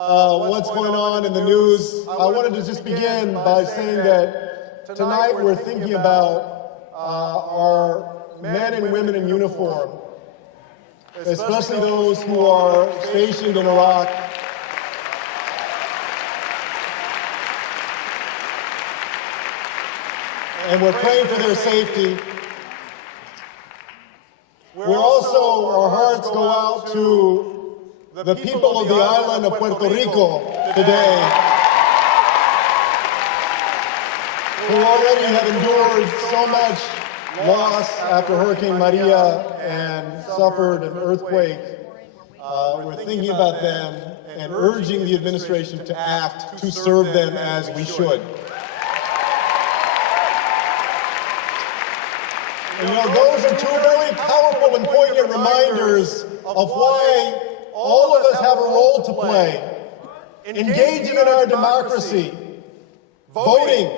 what's going on in the news. I wanted to just begin by saying that tonight we're thinking about our men and women in uniform, especially those who are stationed in Iraq. And we're praying for their safety. We're also, our hearts go out to the people of the island of Puerto Rico today, who already have endured so much loss after Hurricane Maria and suffered an earthquake. We're thinking about them and urging the administration to act to serve them as we should. And you know, those are two very powerful and poignant reminders of why all of us have a role to play, engaging in our democracy, voting,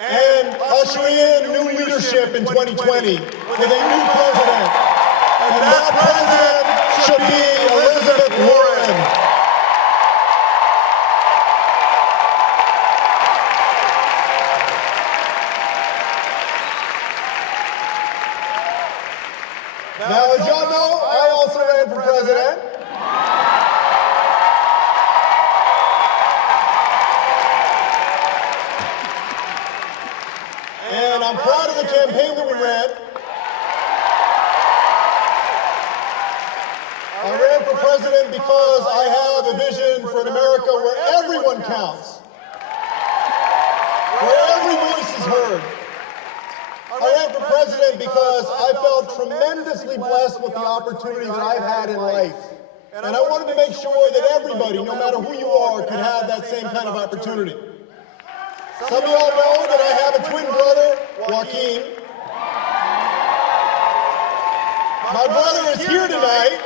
and ushering in new leadership in 2020 with a new president. And that president should be Elizabeth Warren. Now, as y'all know, I also ran for president. And I'm proud of the campaign that we ran. I ran for president because I have a vision for an America where everyone counts, where every voice is heard. I ran for president because I felt tremendously blessed with the opportunity that I've had in life. And I wanted to make sure that everybody, no matter who you are, could have that same kind of opportunity. Some of y'all know that I have a twin brother, Joaquin. My brother is here tonight.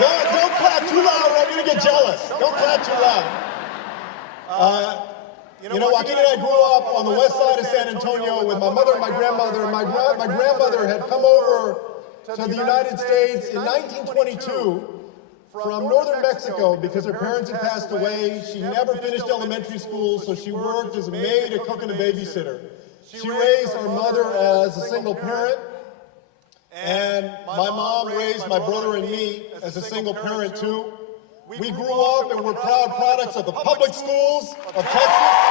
Don't clap too loud or I'm going to get jealous. Don't clap too loud. You know, Joaquin and I grew up on the west side of San Antonio with my mother and my grandmother. And my grandmother had come over to the United States in 1922 from northern Mexico because her parents had passed away. She never finished elementary school, so she worked as a maid, a cook, and a babysitter. She raised our mother as a single parent. And my mom raised my brother and me as a single parent too. We grew up and were proud products of the public schools of Texas.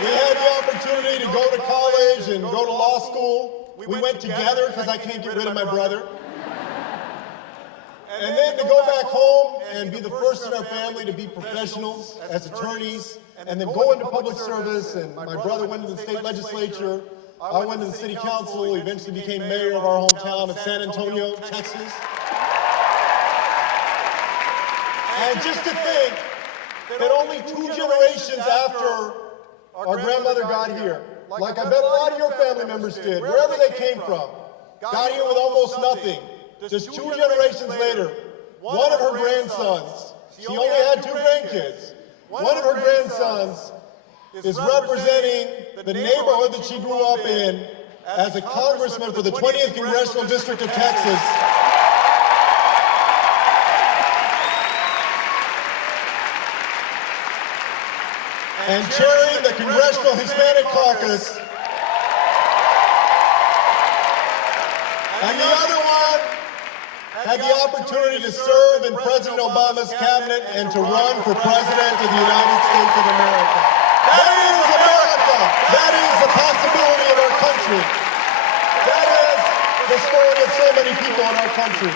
We had the opportunity to go to college and go to law school. We went together because I can't get rid of my brother. And then to go back home and be the first in our family to be professionals as attorneys, and then go into public service. And my brother went into the state legislature. I went to the city council, eventually became mayor of our hometown of San Antonio, Texas. And just to think that only 2 generations after our grandmother got here, like I bet a lot of your family members did, wherever they came from, got here with almost nothing. Just 2 generations later, one of her grandsons, she only had 2 grandkids, one of her grandsons is representing the neighborhood that she grew up in as a congressman for the 20th Congressional District of Texas. And chairing the Congressional Hispanic Caucus. And the other one had the opportunity to serve in President Obama's cabinet and to run for President of the United States of America. That is America. That is the possibility of our country. That is the story of so many people in our country.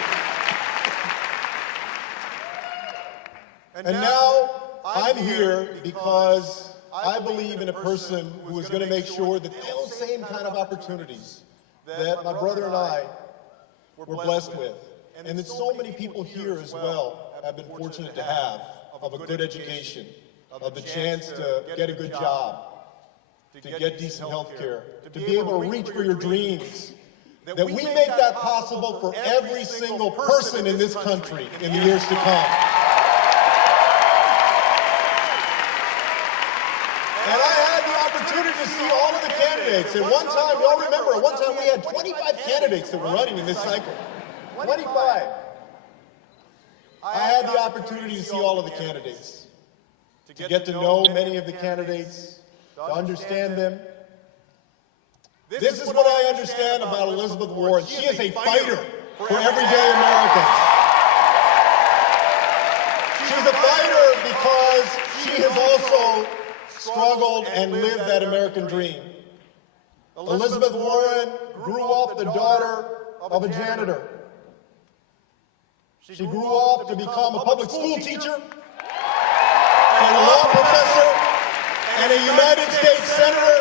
And now I'm here because I believe in a person who is going to make sure that those same kind of opportunities that my brother and I were blessed with, and that so many people here as well have been fortunate to have, of a good education, of the chance to get a good job, to get decent health care, to be able to reach for your dreams, that we make that possible for every single person in this country in the years to come. And I had the opportunity to see all of the candidates. At one time, y'all remember, at one time we had 25 candidates that were running in this cycle. 25. I had the opportunity to see all of the candidates, to get to know many of the candidates, to understand them. This is what I understand about Elizabeth Warren. She is a fighter for everyday Americans. She's a fighter because she has also struggled and lived that American dream. Elizabeth Warren grew up the daughter of a janitor. She grew up to become a public school teacher, and a law professor, and a United States senator,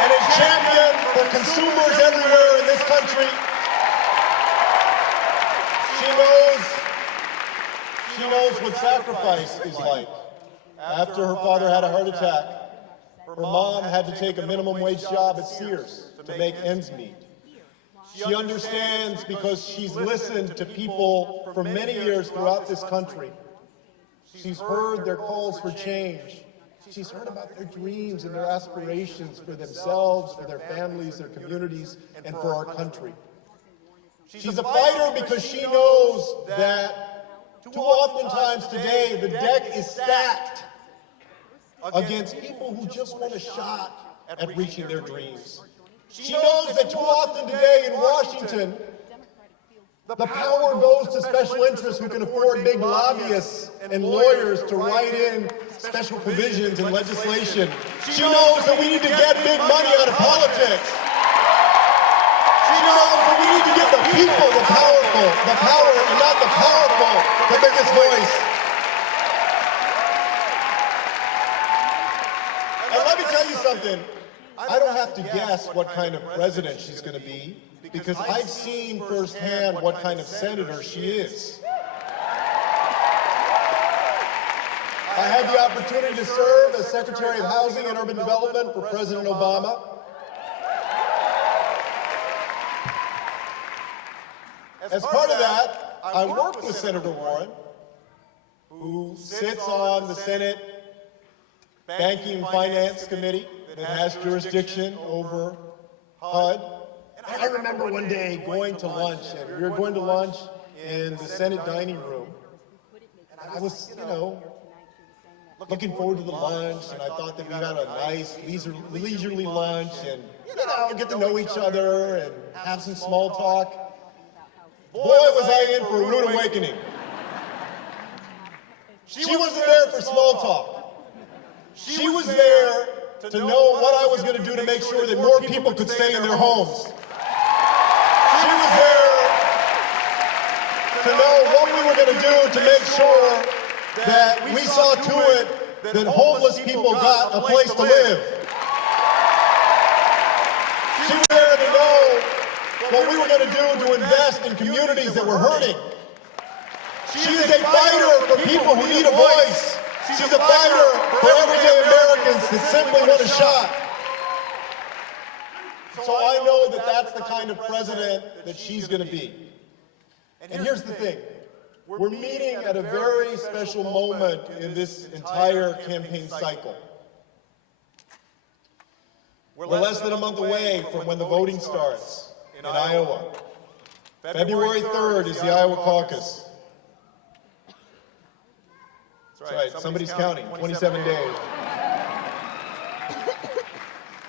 and a champion for consumers everywhere in this country. She knows what sacrifice is like. After her father had a heart attack, her mom had to take a minimum wage job at Sears to make ends meet. She understands because she's listened to people for many years throughout this country. She's heard their calls for change. She's heard about their dreams and their aspirations for themselves, for their families, their communities, and for our country. She's a fighter because she knows that too oftentimes today the deck is stacked against people who just want a shot at reaching their dreams. She knows that too often today in Washington, the power goes to special interests who can afford big lobbyists and lawyers to write in special provisions and legislation. She knows that we need to get big money out of politics. She knows that we need to give the people, the power, and not the powerful, the biggest voice. And let me tell you something. I don't have to guess what kind of president she's going to be, because I've seen firsthand what kind of senator she is. I had the opportunity to serve as Secretary of Housing and Urban Development for President Obama. As part of that, I worked with Senator Warren, who sits on the Senate Banking and Finance Committee that has jurisdiction over HUD. And I remember one day going to lunch, and we were going to lunch in the Senate dining room. And I was, looking forward to the lunch, and I thought that we had a nice, leisurely lunch, and, get to know each other and have some small talk. Boy, was I in for a rude awakening. She wasn't there for small talk. She was there to know what I was going to do to make sure that more people could stay in their homes. She was there to know what we were going to do to make sure that we saw to it that homeless people got a place to live. She was there to know what we were going to do to invest in communities that were hurting. She is a fighter for people who need a voice. She's a fighter for everyday Americans that simply want a shot. So I know that that's the kind of president that she's going to be. And here's the thing. We're meeting at a very special moment in this entire campaign cycle. We're less than a month away from when the voting starts in Iowa. February 3rd is the Iowa caucus. That's right, somebody's counting, 27 days.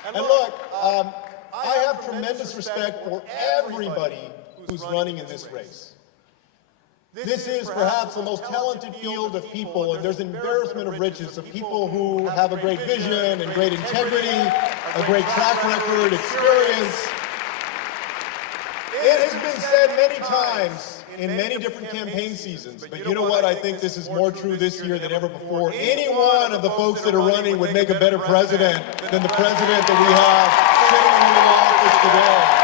And look, I have tremendous respect for everybody who's running in this race. This is perhaps the most talented field of people, and there's an embarrassment of riches of people who have a great vision and great integrity, a great track record, experience. It has been said many times in many different campaign seasons, but you know what? I think this is more true this year than ever before. Any one of the folks that are running would make a better president than the president that we have sitting in the office today.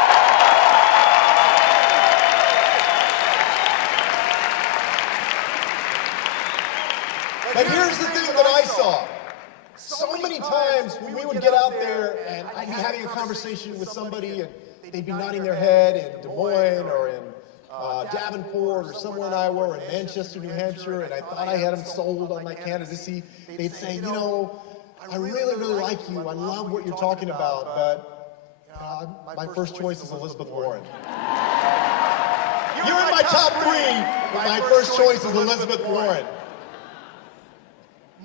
But here's the thing that I saw. So many times we would get out there and I'd be having a conversation with somebody and they'd be nodding their head in Des Moines or in Davenport or somewhere in Iowa or in Manchester, New Hampshire, and I thought I had them sold on my candidacy. They'd say, I really, really like you. I love what you're talking about, but my first choice is Elizabeth Warren. You're in my top 3. My first choice is Elizabeth Warren.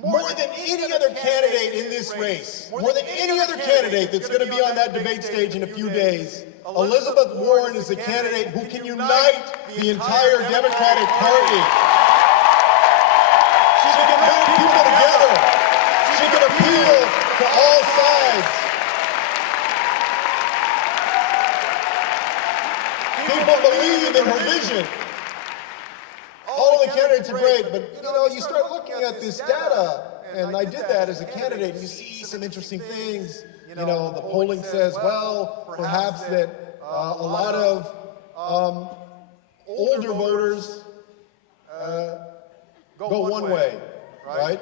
More than any other candidate in this race, more than any other candidate that's going to be on that debate stage in a few days, Elizabeth Warren is a candidate who can unite the entire Democratic Party. She can bring people together. She can appeal to all sides. People believe in her vision. All of the candidates are great, but you start looking at this data, and I did that as a candidate, and you see some interesting things. The polling says, well, perhaps that a lot of older voters go one way, right?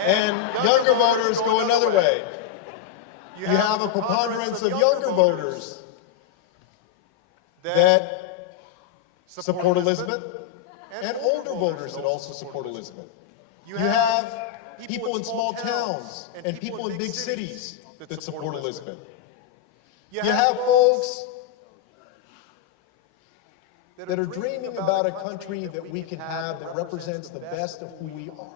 And younger voters go another way. You have a preponderance of younger voters that support Elizabeth, and older voters that also support Elizabeth. You have people in small towns and people in big cities that support Elizabeth. You have folks that are dreaming about a country that we can have that represents the best of who we are.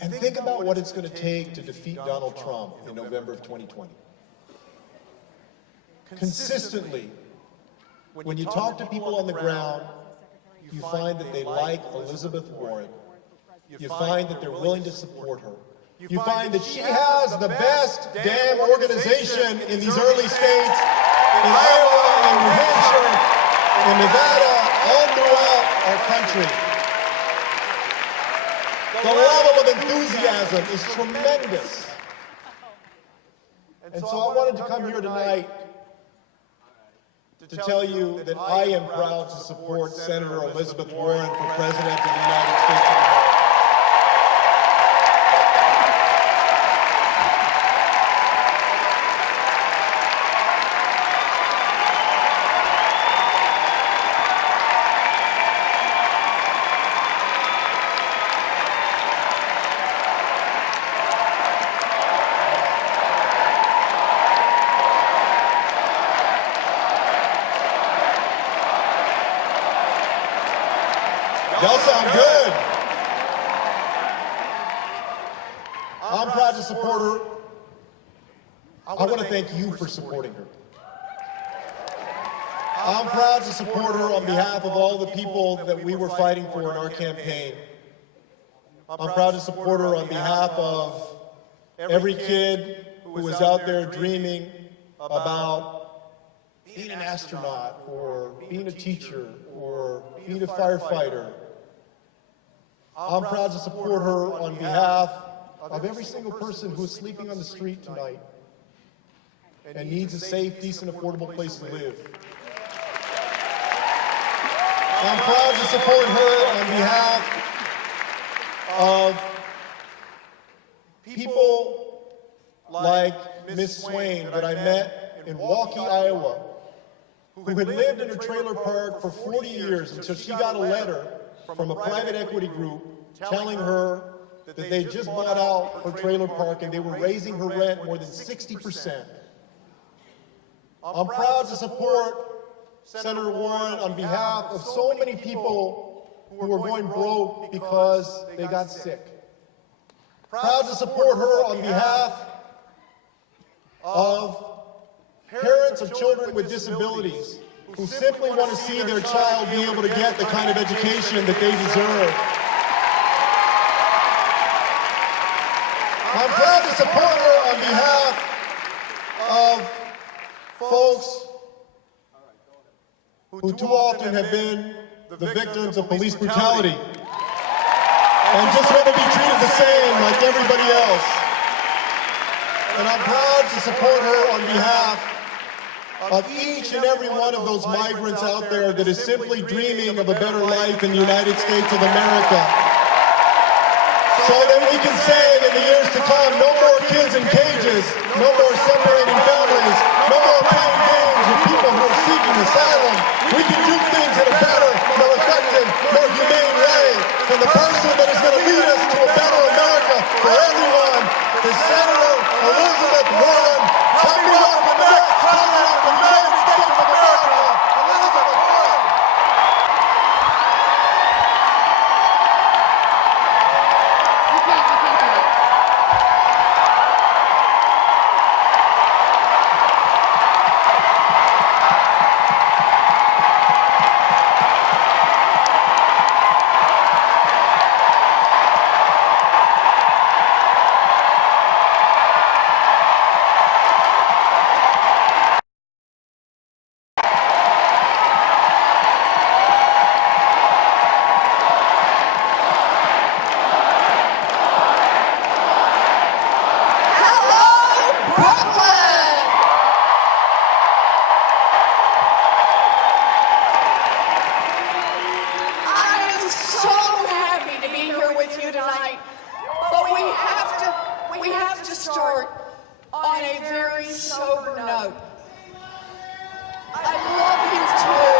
And think about what it's going to take to defeat Donald Trump in November of 2020. Consistently, when you talk to people on the ground, you find that they like Elizabeth Warren. You find that they're willing to support her. You find that she has the best damn organization in these early states, in Iowa, in New Hampshire, in Nevada, all throughout our country. The level of enthusiasm is tremendous. And so I wanted to come here tonight to tell you that I am proud to support Senator Elizabeth Warren for President of the United States of America. Y'all sound good. I'm proud to support her. I want to thank you for supporting her. I'm proud to support her on behalf of all the people that we were fighting for in our campaign. I'm proud to support her on behalf of every kid who is out there dreaming about being an astronaut or being a teacher or being a firefighter. I'm proud to support her on behalf of every single person who is sleeping on the street tonight and needs a safe, decent, affordable place to live. I'm proud to support her on behalf of people like Miss Swain that I met in Waukee, Iowa, who had lived in a trailer park for 40 years until she got a letter from a private equity group telling her that they just bought out her trailer park and they were raising her rent more than 60%. I'm proud to support Senator Warren on behalf of so many people who are going broke because they got sick. Proud to support her on behalf of parents of children with disabilities who simply want to see their child be able to get the kind of education that they deserve. I'm proud to support her on behalf of folks who too often have been the victims of police brutality and just want to be treated the same like everybody else. And I'm proud to support her on behalf of each and every one of those migrants out there that is simply dreaming of a better life in the United States of America. So that we can say in the years to come, no more kids in cages, no more separating families, no more playing games with people who are seeking asylum. We can do this note. I love you too.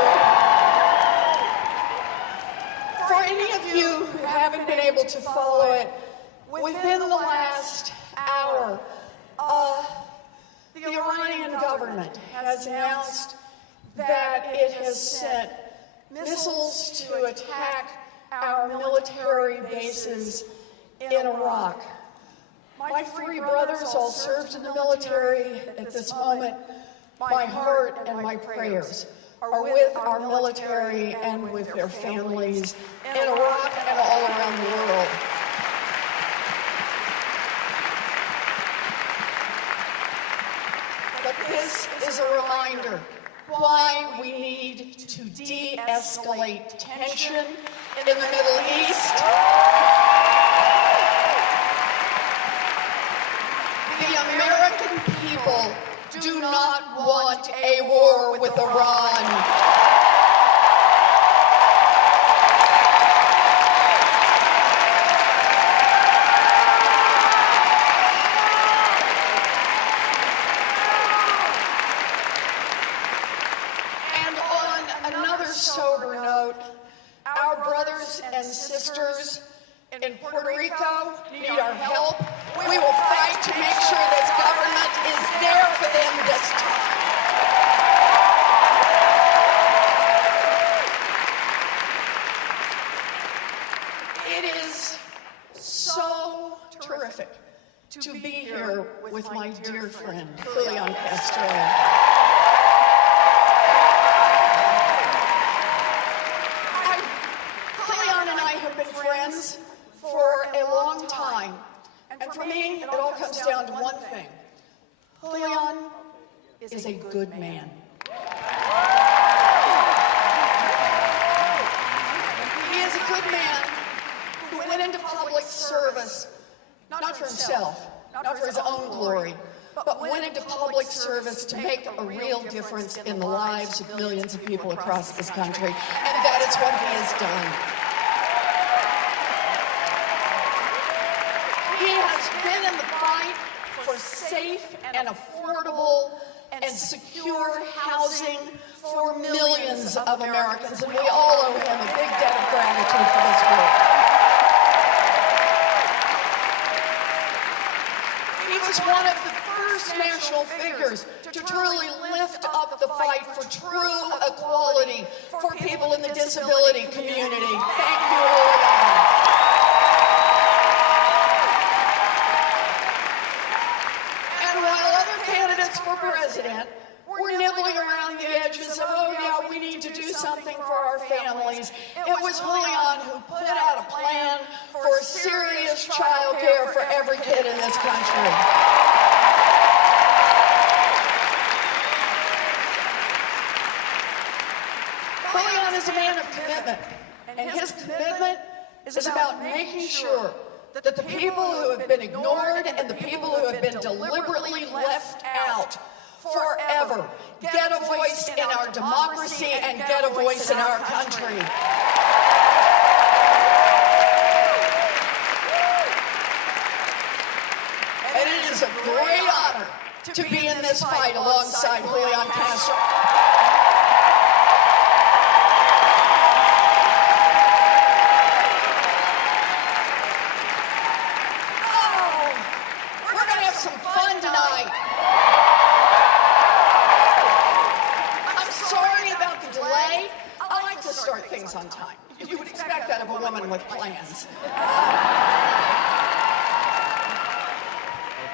For any of you who haven't been able to follow it, within the last hour, the Iranian government has announced that it has sent missiles to attack our military bases in Iraq. My three brothers all served in the military. At this moment, my heart and my prayers are with our military and with their families in Iraq and all around the world. But this is a reminder why we need to de-escalate tension in the Middle East. The American people do not want a war with Iran. And on another sober note, our brothers and sisters in Puerto Rico need our help. We will fight to make sure this government is there for them this time. It is so terrific to be here with my dear friend, Julian Castro. Julian and I have been friends for a long time. And for me, it all comes down to one thing. Julian is a good man. He is a good man who went into public service, not for himself, not for his own glory, but went into public service to make a real difference in the lives of millions of people across this country. And that is what he has done. He has been in the fight for safe and affordable and secure housing for millions of Americans, and we all owe him a big debt of gratitude for this work. He was one of the first national figures to truly lift up the fight for true equality for people in the disability community. Thank you, Julian. For president, we're nibbling around the edges of, oh yeah, we need to do something for our families. It was Julian who put out a plan for serious child care for every kid in this country. Julian is a man of commitment, and his commitment is about making sure that the people who have been ignored and the people who have been deliberately left out forever get a voice in our democracy and get a voice in our country. And it is a great honor to be in this fight alongside Julian Castro. Some fun tonight. I'm sorry about the delay. I like to start things on time. You would expect that of a woman with plans.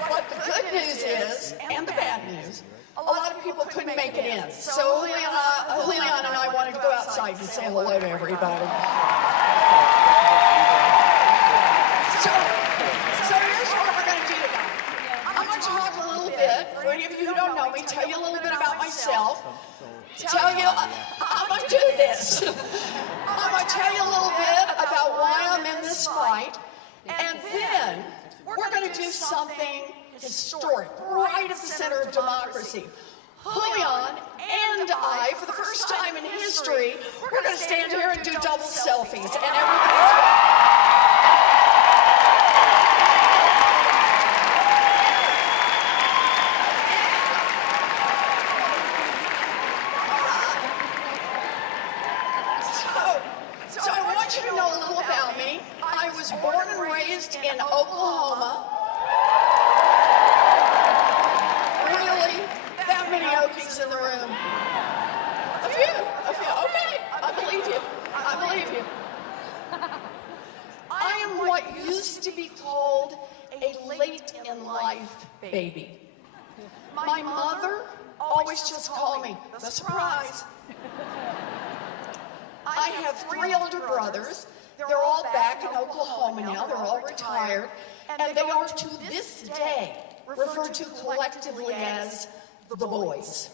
But the good news is, and the bad news, a lot of people couldn't make it in. So Julian and I wanted to go outside and say hello to everybody. So here's what we're going to do tonight. I'm going to talk a little bit, for any of you who don't know me, tell you a little bit about myself, tell you, I'm going to do this. I'm going to tell you a little bit about why I'm in this fight, and then we're going to do something historic, right at the center of democracy. Julian and I, for the first time in history, we're going to stand here and do double selfies, and everybody's Smokies in the room? A few. Okay, I believe you. I am what used to be called a late in life baby. My mother always just called me the surprise. I have 3 older brothers. They're all back in Oklahoma now. They're all retired. And they are to this day referred to collectively as the boys.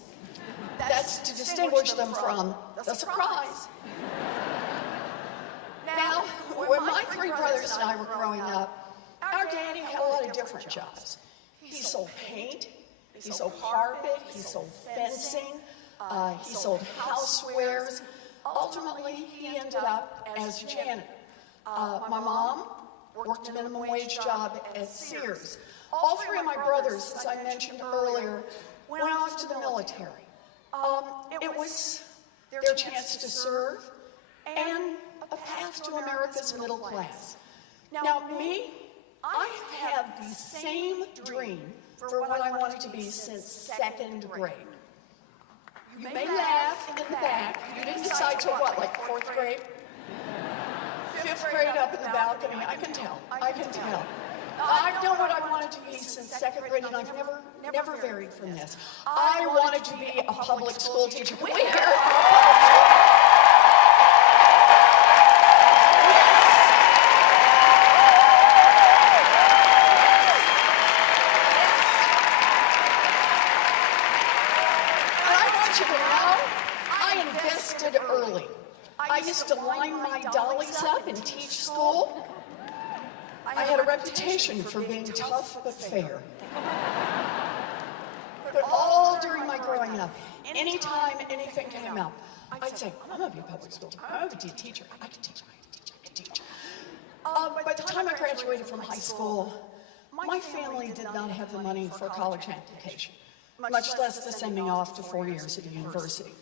That's to distinguish them from the surprise. Now, when my 3 brothers and I were growing up, our daddy had a lot of different jobs. He sold paint, he sold carpet, he sold fencing, he sold housewares. Ultimately, he ended up as a janitor. My mom worked a minimum wage job at Sears. All 3 of my brothers, as I mentioned earlier, went off to the military. It was their chance to serve and a path to America's middle class. Now, me, I have had the same dream for what I wanted to be since 2nd grade. You may laugh in the back. You didn't decide till what, like 4th grade? 5th grade up in the balcony. I can tell. I've known what I wanted to be since 2nd grade, and I've never varied from this. I wanted to be a public school teacher. Can we hear it? Early. I used to line my dollies up and teach school. I had a reputation for being tough but fair. But all during my growing up, anytime anything came up, I'd say, I'm going to be a public school teacher. I'm going to be a teacher. I can teach. By the time I graduated from high school, my family did not have the money for a college application, much less to send me off to 4 years at a university.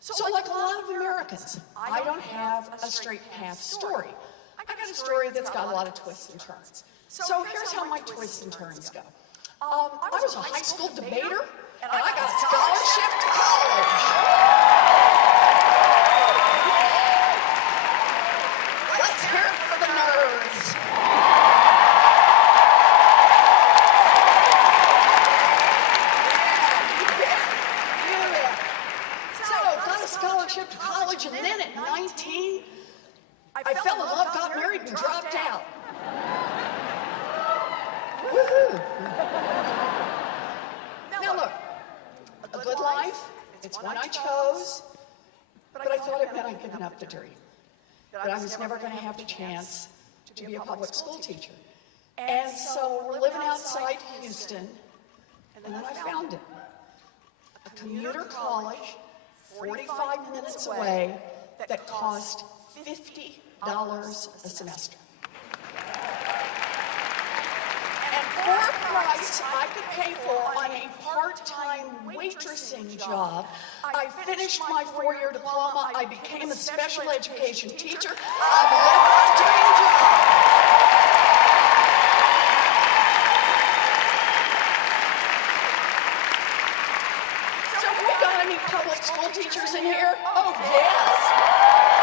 So like a lot of Americans, I don't have a straight path story. I got a story that's got a lot of twists and turns. So here's how my twists and turns go. I was a high school debater, and I got a scholarship to college. Let's hear it for the nerds. Scholarship to college, and then at 19, I fell in love, got married, and dropped out. Woohoo! Now look, a good life, it's one I chose, but I thought it meant I'd given up the dream, that I was never going to have the chance to be a public school teacher. And so we're living outside Houston, and then I found it. A commuter college, 45 minutes away, that cost $50 a semester. And for a price I could pay for on a part-time waitressing job, I finished my 4-year diploma, I became a special education teacher, I've left my dream job. Public school teachers in here? Oh, yes.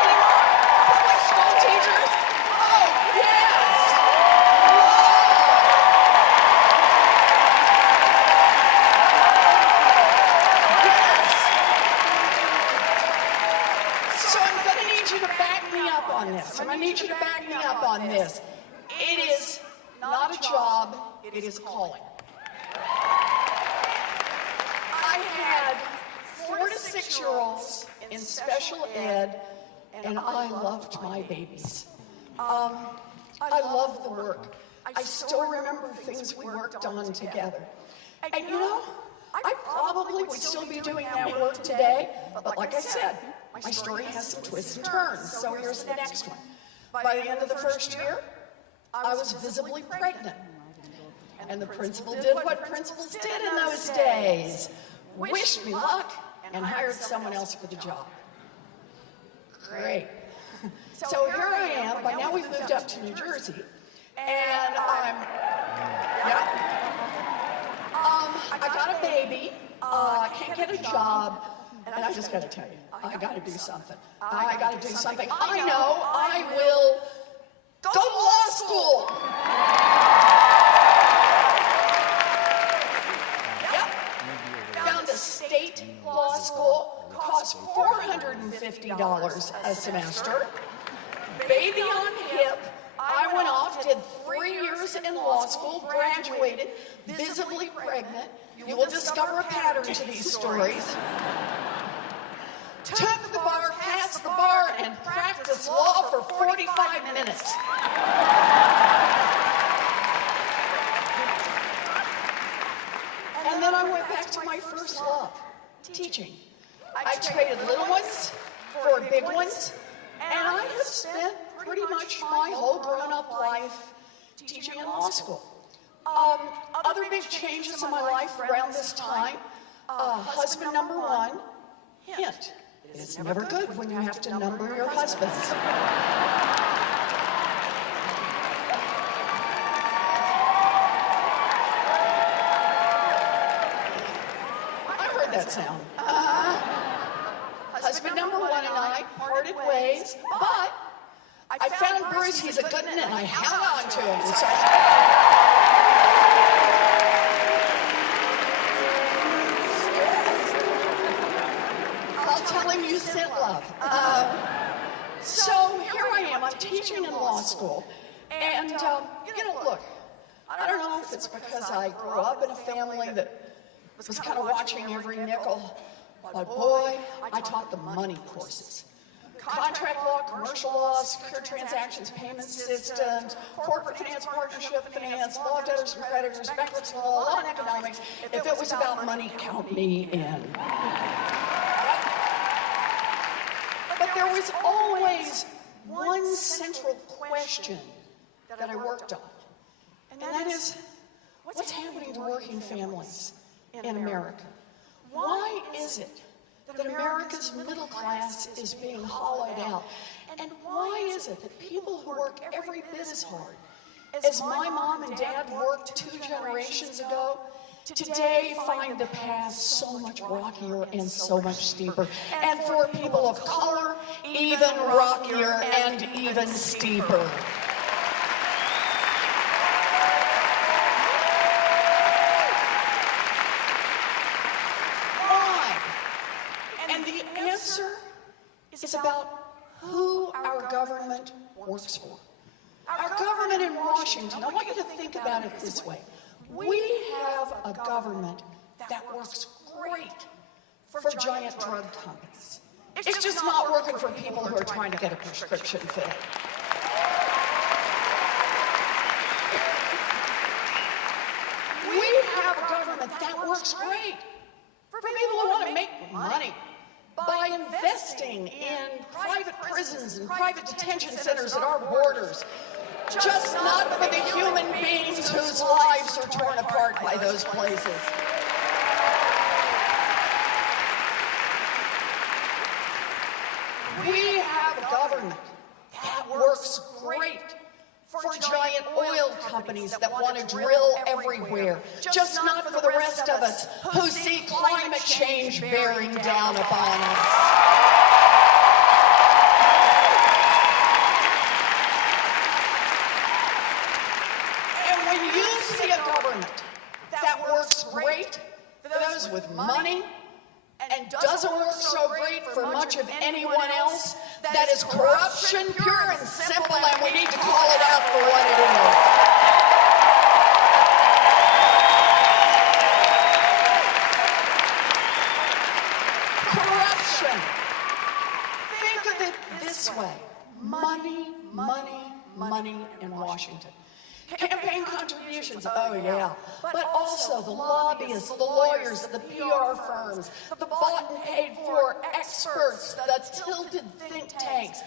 Any more public school teachers? Oh, yes. Yes. So I'm going to need you to back me up on this. It is not a job, it is a calling. I had 4 to 6-year-olds in special ed, and I loved my babies. I loved the work. I still remember things we worked on together. And you know, I probably would still be doing that work today, but like I said, my story has some twists and turns, so here's the next one. By the end of the 1st year, I was visibly pregnant. And the principal did what principals did in those days. Wished me luck and hired someone else for the job. Great. So here I am. By now we've moved up to New Jersey. And I got a baby. can't get a job, and I just got to tell you, I got to do something. I got to do something. I know I will go to law school. Yep. Found a state law school, cost $450 a semester. Baby on hip, I went off, did 3 years in law school, graduated, visibly pregnant. You will discover a pattern to these stories. Took the bar, passed the bar, and practiced law for 45 minutes. And then I went back to my first love, teaching. I traded little ones for big ones, and I have spent pretty much my whole grown-up life teaching in law school. Other big changes in my life around this time, husband number one, hint, it's never good when you have to number your husbands. I heard that sound. Husband number one and I parted ways, but I found Bruce, he's a good one, and I held on to him. I'll tell him you sent love. So here I am, I'm teaching in law school. And, look, I don't know if it's because I grew up in a family that was kind of watching every nickel, but boy, I taught the money courses. Contract law, commercial law, secure transactions, payment systems, corporate finance, partnership finance, law of debtors and creditors, bankruptcy law and economics. If it was about money, count me in. But there was always one central question that I worked on, and that is, what's happening to working families in America? Why is it that America's middle class is being hollowed out? And why is it that people who work every bit as hard as my mom and dad worked 2 generations ago, today find the path so much rockier and so much steeper? And for people of color, even rockier and even steeper. It's about who our government works for. Our government in Washington, I want you to think about it this way. We have a government that works great for giant drug companies. It's just not working for people who are trying to get a prescription filled. We have a government that works great for people who want to make money by investing in private prisons and private detention centers at our borders, just not for the human beings whose lives are torn apart by those places. We have a government that works great for giant oil companies that want to drill everywhere, just not for the rest of us who see climate change bearing down upon us. And when you see a government that works great for those with money and doesn't work so great for much of anyone else, that is corruption pure and simple, and we need to call it out for what it is. Corruption. Think of it this way. Money, money, money in Washington. Campaign contributions, oh yeah, but also the lobbyists, the lawyers, the PR firms, the bought and paid for experts, the tilted think tanks,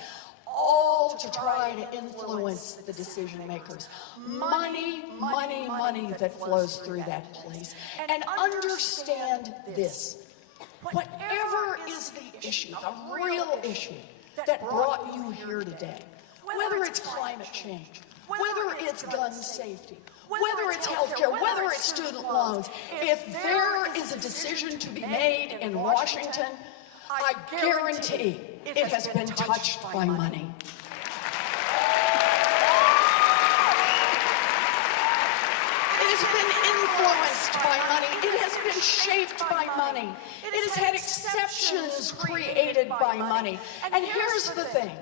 all to try to influence the decision makers. Money, money, money that flows through that place. And understand this, whatever is the issue, the real issue that brought you here today, whether it's climate change, whether it's gun safety, whether it's healthcare, whether it's student loans, if there is a decision to be made in Washington, I guarantee it has been touched by money. It has been influenced by money. It has been shaped by money. It has had exceptions created by money. And here's the thing.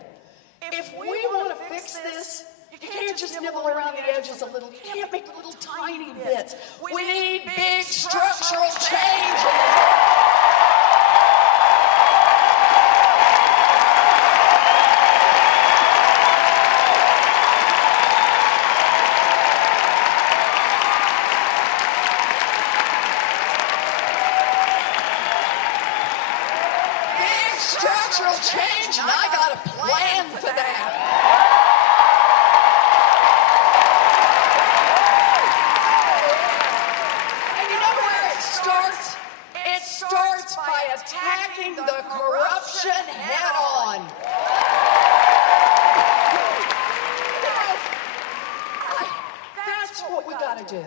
If we want to fix this, you can't just nibble around the edges a little. You can't make little tiny bits. We need big structural change. Big structural change, and I got a plan for that. By attacking the corruption head on. That's what we got to do.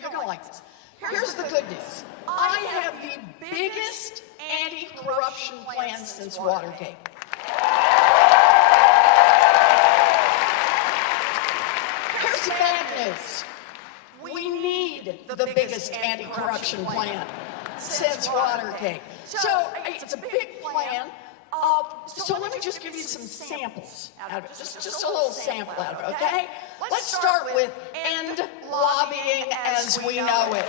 You're going to like this. Here's the good news. I have the biggest anti-corruption plan since Watergate. Here's the bad news. We need the biggest anti-corruption plan since Watergate. So it's a big plan. So let me just give you some samples out of it. Just a little sample out of it, okay? Let's start with end lobbying as we know it.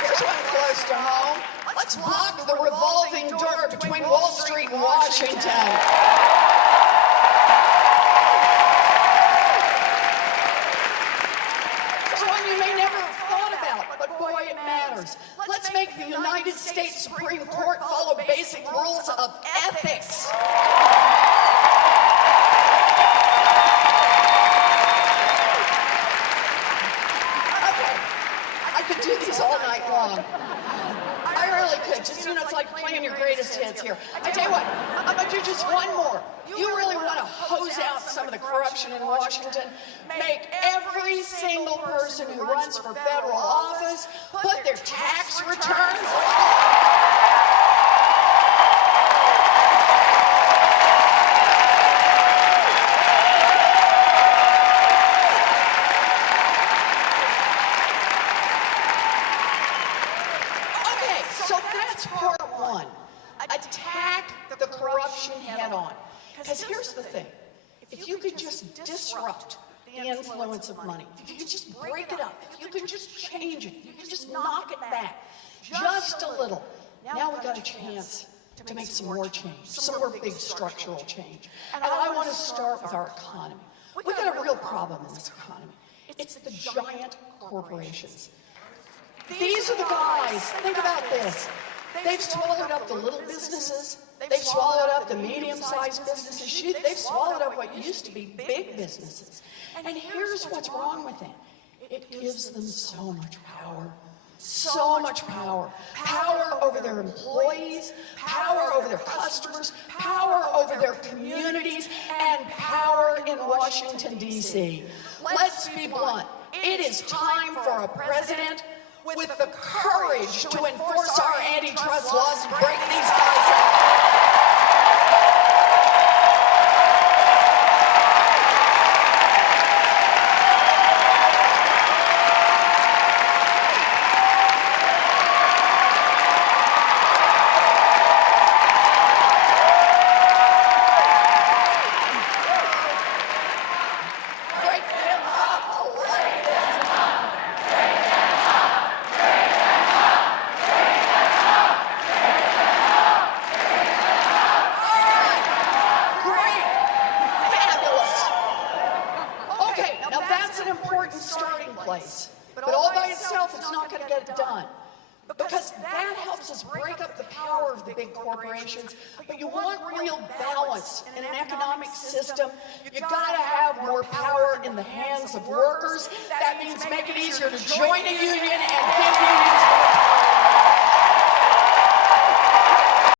Here's one close to home. Let's block the revolving door between Wall Street and Washington. There's one you may never have thought about, but boy, it matters. Let's make the United States Supreme Court follow basic rules of ethics. Okay, I could do these all night long. I really could. Just, it's like playing your greatest hits here. I tell you what, I'm going to do just one more. You really want to hose out some of the corruption in Washington? Make every single person who runs for federal office put their tax returns part one. Attack the corruption head on. Because here's the thing. If you could just disrupt the influence of money, if you could just break it up, if you could just change it, if you could just knock it back just a little, now we've got a chance to make some more change, some more big structural change. And I want to start with our economy. We've got a real problem in this economy. It's the giant corporations. These are the guys, think about this. They've swallowed up the little businesses. They've swallowed up the medium-sized businesses. They've swallowed up what used to be big businesses. And here's what's wrong with it. It gives them so much power. So much power. Power over their employees, power over their customers, power over their communities, and power in Washington, D.C. Let's be blunt. It is time for a president with the courage to enforce our antitrust laws and break these guys out. But all by itself, it's not going to get it done. Because that helps us break up the power of the big corporations. But you want real balance in an economic system. You've got to have more power in the hands of workers. That means make it easier to join a union and give unions more power.